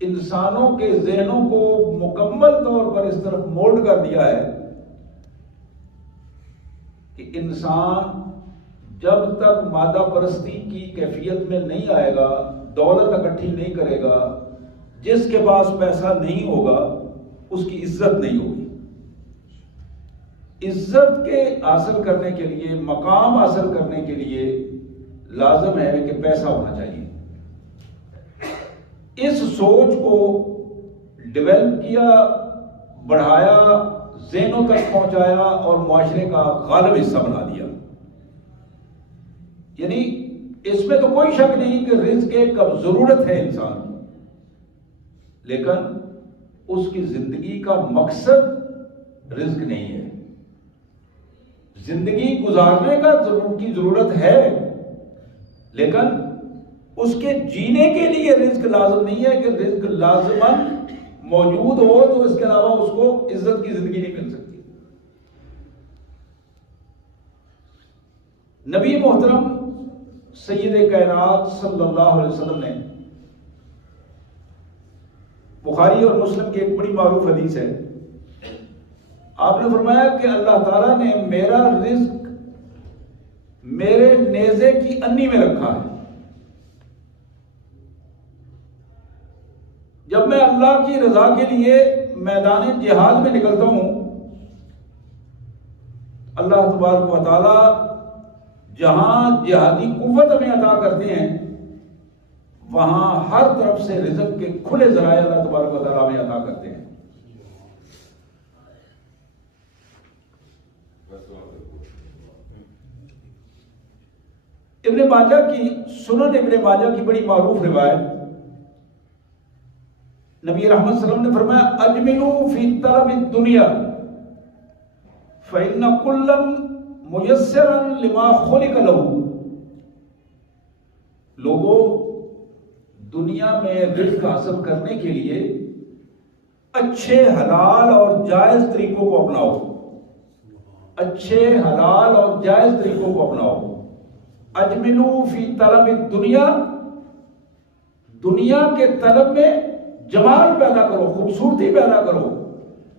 انسانوں کے ذہنوں کو مکمل طور پر اس طرف مولڈ کر دیا ہے کہ انسان جب تک مادہ پرستی کی کیفیت میں نہیں آئے گا، دولت اکٹھی نہیں کرے گا، جس کے پاس پیسہ نہیں ہوگا اس کی عزت نہیں ہوگی۔ عزت کے حاصل کرنے کے لیے، مقام حاصل کرنے کے لیے لازم ہے کہ پیسہ ہونا چاہیے۔ اس سوچ کو ڈیولپ کیا، بڑھایا، ذہنوں تک پہنچایا اور معاشرے کا غالب حصہ بنا دیا۔ یعنی اس میں تو کوئی شک نہیں کہ رزق ایک ضرورت ہے انسان، لیکن اس کی زندگی کا مقصد رزق نہیں ہے۔ زندگی گزارنے کا کی ضرورت ہے، لیکن اس کے جینے کے لیے رزق لازم نہیں ہے کہ رزق لازماً موجود ہو تو اس کے علاوہ اس کو عزت کی زندگی نہیں مل سکتی۔ نبی محترم سید کائنات صلی اللہ علیہ وسلم نے، بخاری اور مسلم کی ایک بڑی معروف حدیث ہے، آپ نے فرمایا کہ اللہ تعالیٰ نے میرا رزق میرے نیزے کی انی میں رکھا ہے۔ جب میں اللہ کی رضا کے لیے میدان جہاد میں نکلتا ہوں، اللہ تبارک و تعالیٰ جہاں جہادی قوت ہمیں عطا کرتے ہیں، وہاں ہر طرف سے رزق کے کھلے ذرائع اللہ تبارک و تعالیٰ ہمیں عطا کرتے ہیں۔ ابن ماجہ کی، سنن ابن ماجہ کی بڑی معروف روایت، نبی رحمت صلی اللہ علیہ وسلم نے فرمایا اجملوا فی طلب الدنیا فإن کل میسرا لما خلق له۔ لوگوں، دنیا میں رزق حاصل کرنے کے لیے اچھے حلال اور جائز طریقوں کو اپناؤ، اچھے حلال اور جائز طریقوں کو اپناؤ۔ اجملوا فی طلب الدنیا، دنیا کے طلب میں جمال پیدا کرو، خوبصورتی پیدا کرو،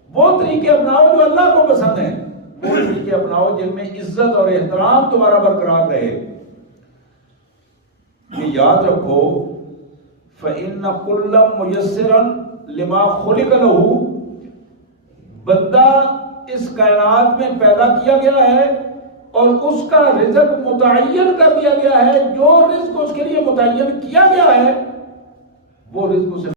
وہ طریقے اپناؤ جو اللہ کو پسند ہیں، وہ طریقے اپناؤ جن میں عزت اور احترام تمہارا برقرار رہے۔ یہ یاد رکھو، فإن كل ميسرا لما خلق له، بندہ اس کائنات میں پیدا کیا گیا ہے اور اس کا رزق متعین کر دیا گیا ہے۔ جو رزق اس کے لیے متعین کیا گیا ہے وہ رزق اسے